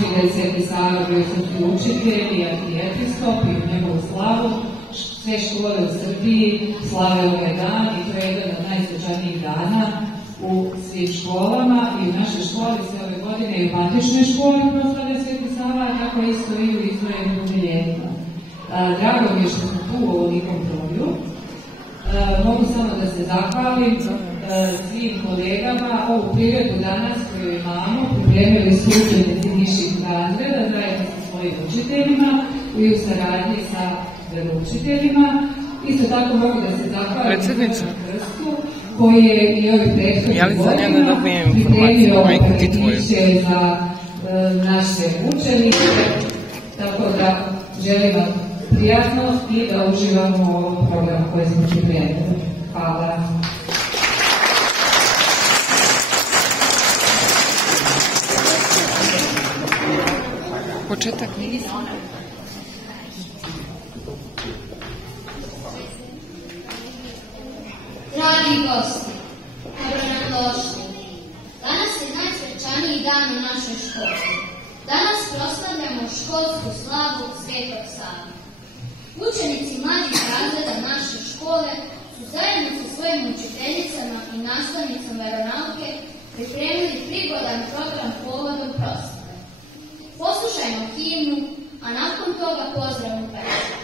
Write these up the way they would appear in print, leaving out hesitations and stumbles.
učitelj Sveti Sava bio srpski učitelj i arhijepiskop i u njegovu slavu sve škole u Srbiji slave ovaj dan i to je jedan od najsvečanijih dana u svim školama i u našoj školi se ove godine i u matičnoj školi proslavlja Sveti Sava, a tako isto i u izdvojenim odeljenjima. Drago mi je što smo tu u ovolikom broju. Mogu samo da se zahvalim svim kolegama. Ovu priredu danas koju imamo pripremili su učenici viših razreda zajedno sa svojim učiteljima i u saradnji sa veroučiteljima. Isto tako mogu da se zahvalim Krstu koji je i ovih prethodnih godina pripremio priče za naše učenike, tako da želim vam prijatnost i da uživamo u ovom programu koji smo pripremili. Hvala. Početak nije. Dragi gosti, dobro nam došli. Danas je najsvečaniji dan u našoj školi. Danas proslavljamo školsku slavu Svetog Save. Učenici mlađih razreda naše škole su zajedno sa svojim učiteljicama i nastavnicom veronauke pripremili prigodan program povodom proslave. Poslušajmo himnu, a nakon toga pozdravnu pesmu.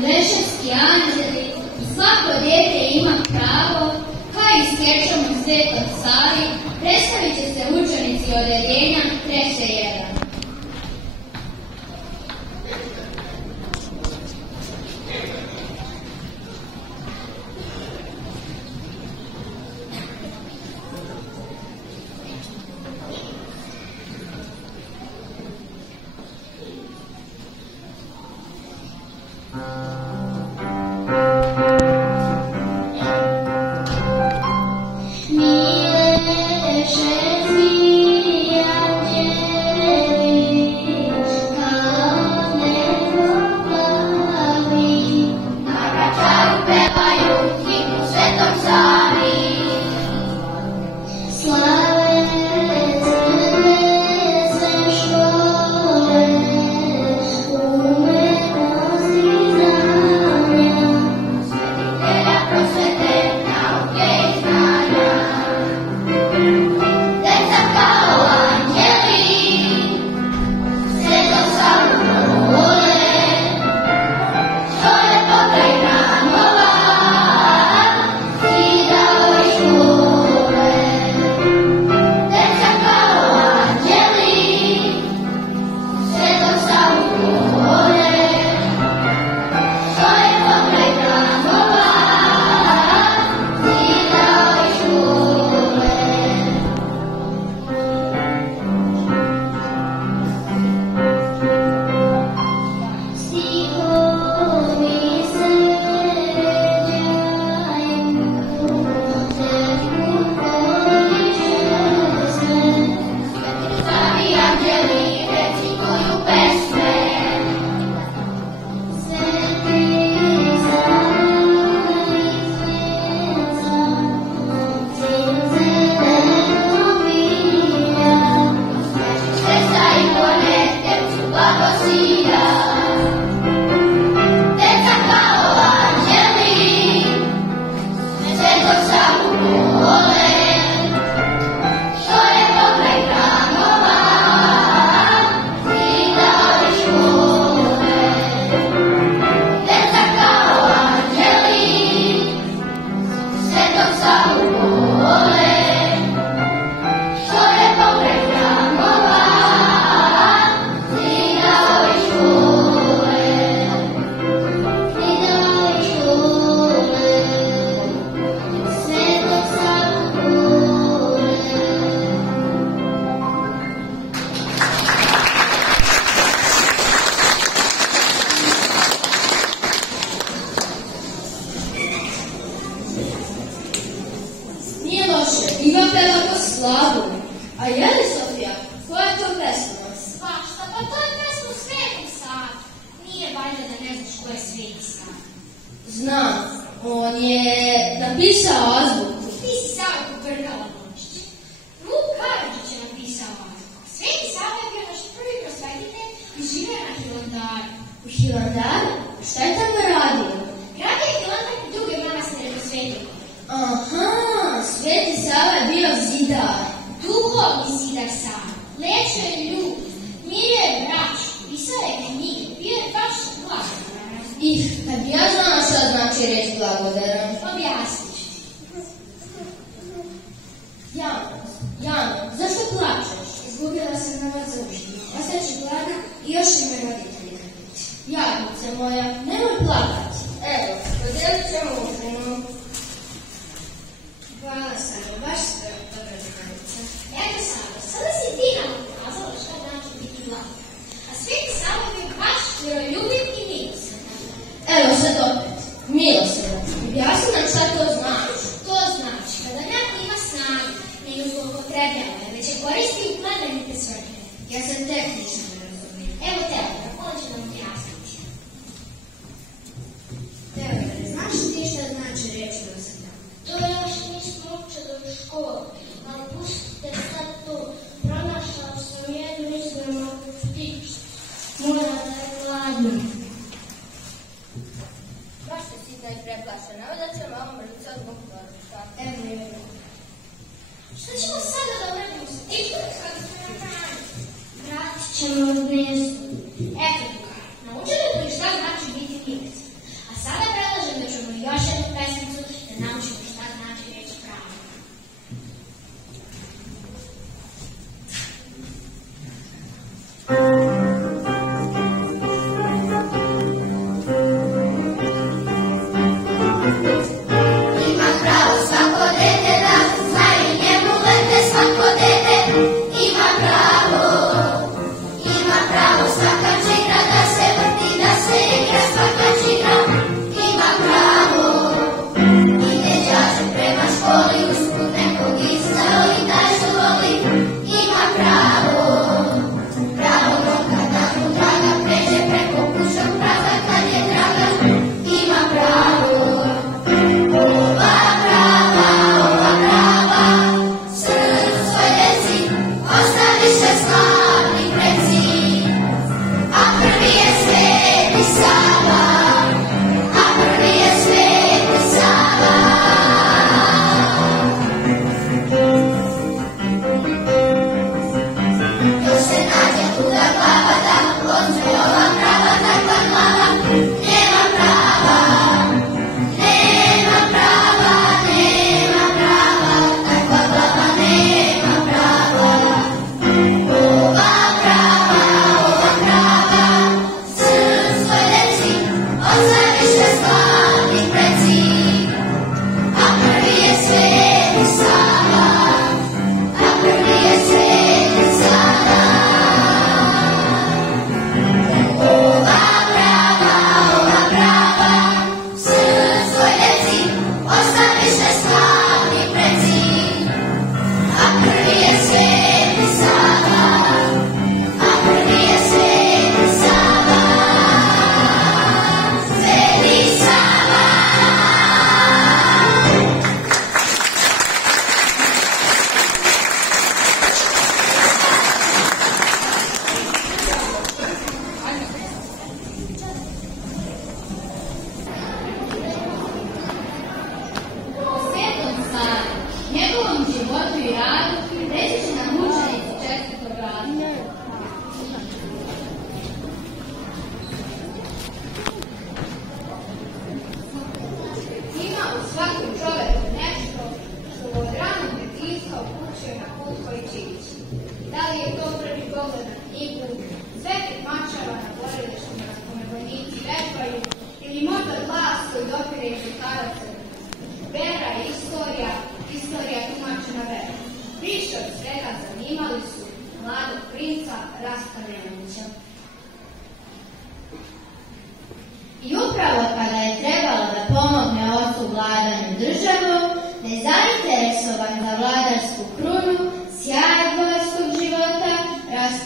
Mileševski anđeli, svako dijete ima pravo, kao i skečom u Svetog Savi, predstavit će se učenici odeljenja 3.1. ćemo mjesto. Eto, naučili li šta znači biti Nijemac?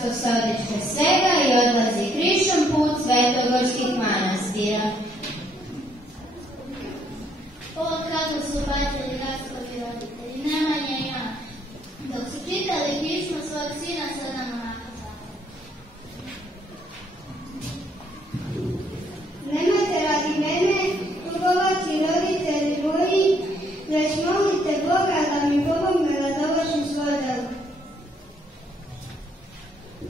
Hrvatskog se odriče svega i odlazi krišom put svetogorskih manastira. Ovo kako su bacili Raskovi roditelji, Nemanja i ja, dok su čitali pismo svog sina Sada Marka. Nemojte radi mene tugovati roditelji moji, već molite Boga da mi pomogne da dovršim svoje delo.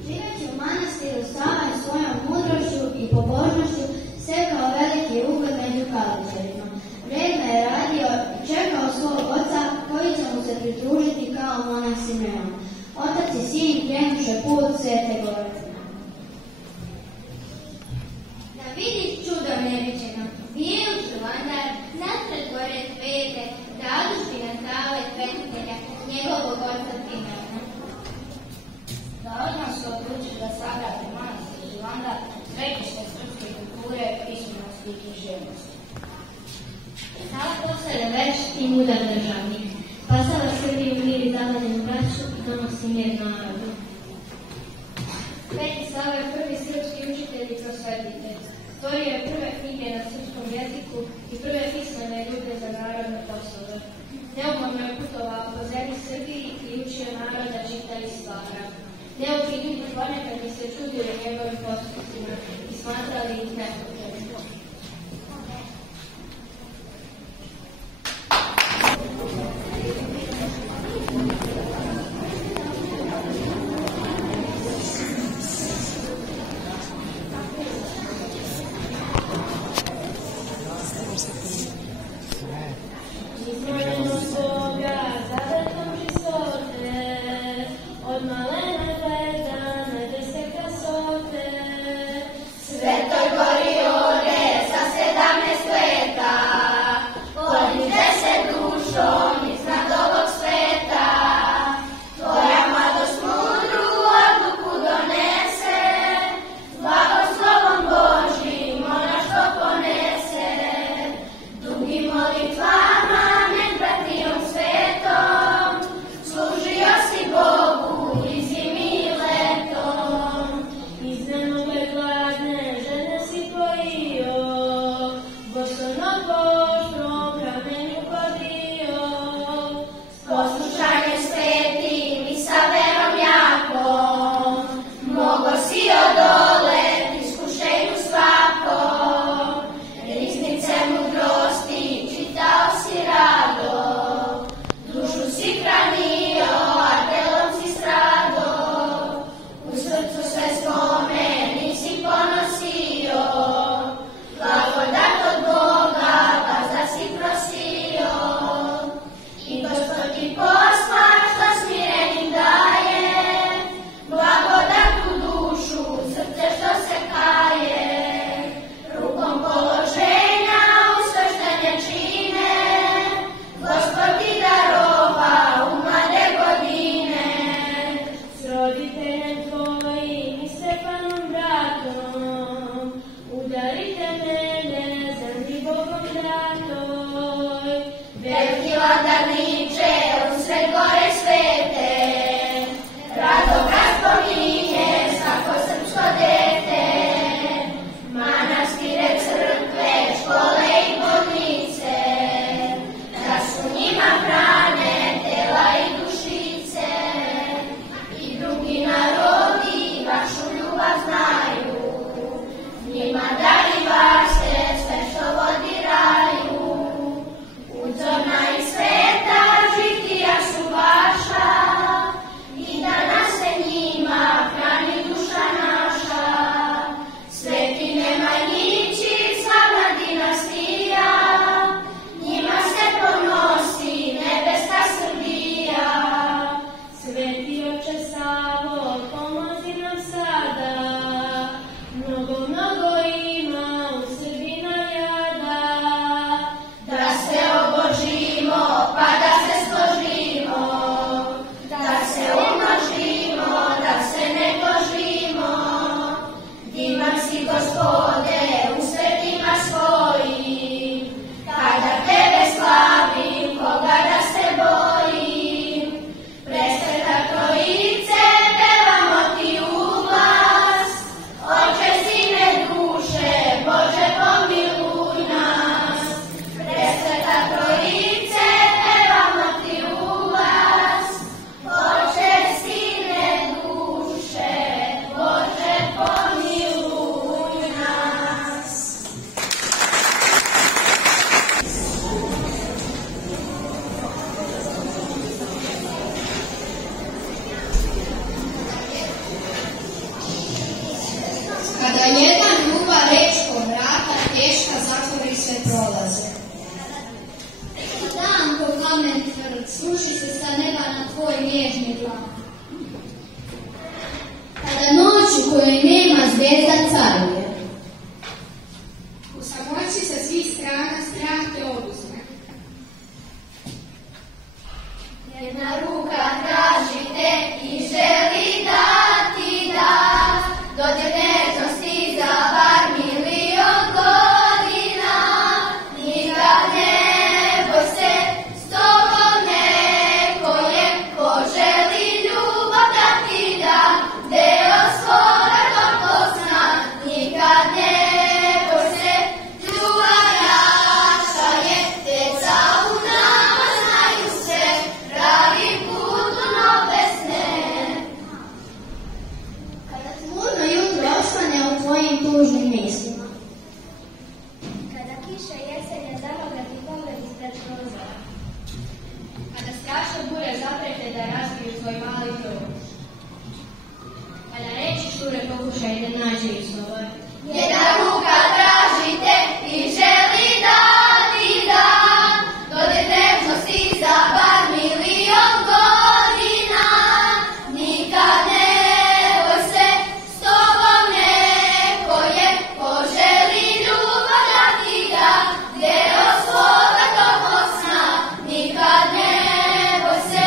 Živeći u manastiru Sava svojom mudrošću i pobožnošću stekao veliki ugled među katoličarima. Vredno je radio i čekao svog oca koji će mu se pridružiti kao monah Simeon. Otac i sin krenuše put Svete Gore. Da vidiš čudo neviđeno, bijel Hilandar, nasred gore Svete, raduština Save Svetitelja, njegovog oca Simeona. Da odmah se odlučio da sagrade manastir Hilandar, središte srpske kulture, pismenosti i književnosti. Sava postade veš i mudar državnik. Spasava Srbiju mir i zavadenu braću i donosi mir narodu. Sveti Sava je prvi srpski učitelj i prosvetitelj. Stvorio je prve knjige na srpskom jeziku i prve pismene ljude za narodne poslove. Neumorno je putovao po zemlji Srbiji i učio narod da čita i stvara. Neuki ljudi ponekad bi se čudili njegovim postupcima i smatrali ih nepotrebnim. Od malena zvezdane do Kada jedan ljuba reč ko vrata, teška zatvori se prolaze. Kada dan ko kamen tvrd, sruši se sa neba na tvoj nježni dlan. Kada noć u kojoj nema zvijezda caruje. U samoći sa svih strana strah te obuzme. Jedna ruka traži te i želi da ti da, dođe vječnosti za bar milion godina. Nikad ne boj se, s tobom neko je, ko želi ljubav da ti da, deo svoga toplog sna. Nikad ne boj se, ljubav jača je, deca u nama znaju sve, pravi put u nove sne. Kada tmurno jutro osvane u tvojim tužnim mislima. Kada kiša jesenja zamaga ti pogled ispred prozora. Kada strašne bure zaprete da razbiju tvoj mali krov. Kada reči šture pokušaj da nađe izgovor. Jedna ruka traži te i želi da ti da, do vječnosti za bar milion godina. Nikad ne boj se, s tobom neko je, ko želi ljubav da ti da, deo svoga toplog sna. Nikad ne boj se,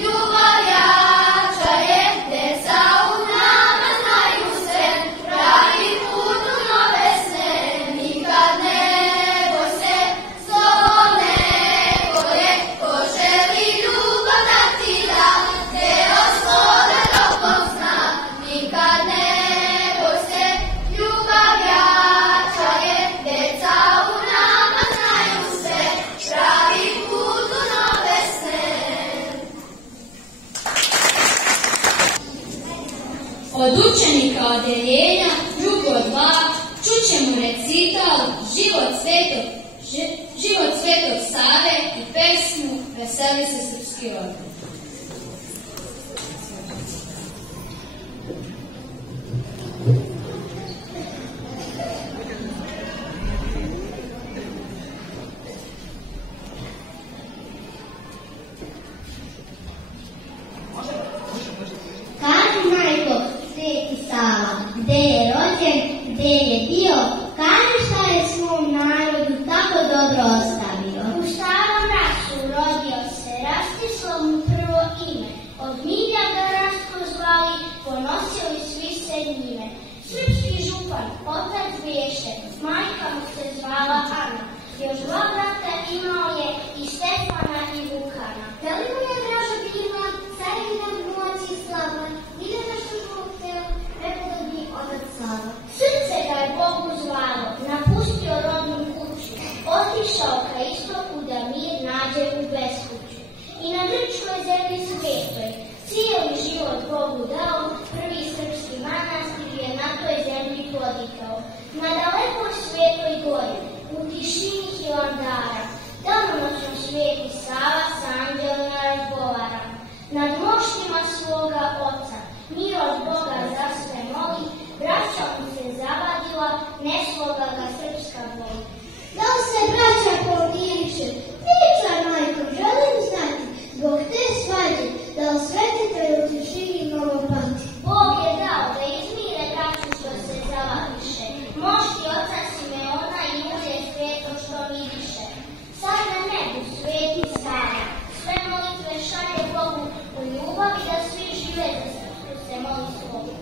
ljubav jača je, deca u nama znaju sve, pravi put u nove sne. Nikad ne boj se, s tobom neko je, ko želi ljubav da ti da, deo svoga toplog sna. Nikad ne boj se, ljubav jača je, deca u nama znaju sve, pravi put u nove sne. Od učenika odeljenja, drugo dva, čućemo recital Život svetog Save i pesmu Veseli se srpski rod. Kaži, majko, sveti Sava, gde je rođen, gde je bio, kaži šta je svom narodu tako dobro ostavio. U starom rasu rodio se, rastislo mu prvo ime, od milja ga Rastko zvali, ponosili svi se njime. Srpski župan, otac biješe, majka mu se zvala Ana, još dva brata imao je i Stefana i Vukana. Velika draža bila, carina moć i slava, ide na što hteo, prepodobni otac Sava. Srce ga je Bogu zvalo, napustio rodnu kuću, otišao ka istoku da mir nađe u beskuću. I na grčkoj zemlji svetoj, cijeli život Bogu dao, prvi srpski manastir je na toj zemlji podigao. Na dalekoj svetoj gori, u tišini Hilandara, danonoćno sveti Sava s anđelima razgovara. Nad moštima svoga oca, milost Boga za sve moli, braća mu se zavadila, nesloga ga srpska boli. Da li se braća pomiriše? Pričaj, majko, želim znati, zbog te svađe, da li svetitelj u tišini malo pati? Bog je dao da izmire braću što se zavadiše, mošti oca Simeona i muže sveto što miriše. Sad na nebu sveti Sava, sve molitve šalje Bogu u ljubavi da svi žive za srpsku se moli slovu.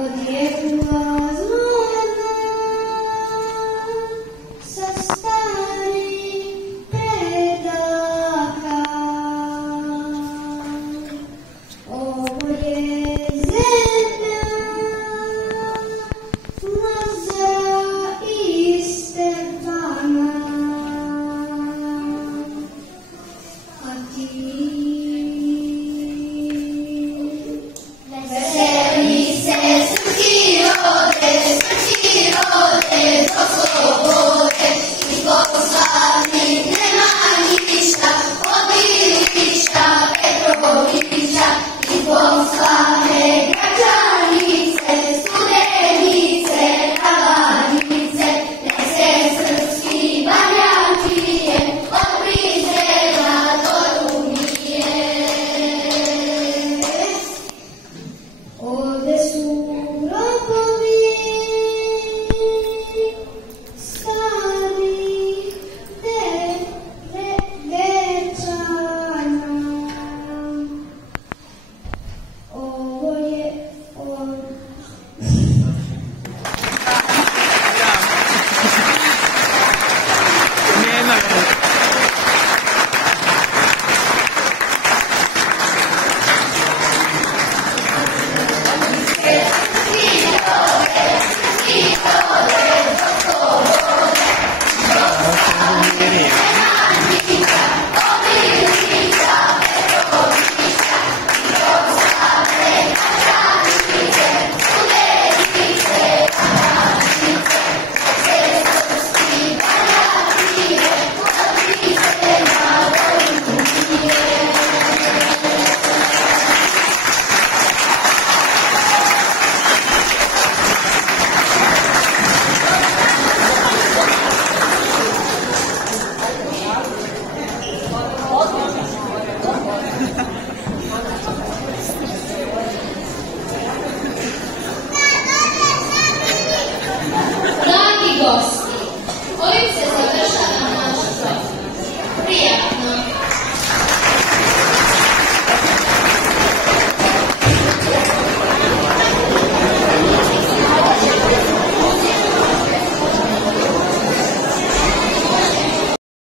odjeknu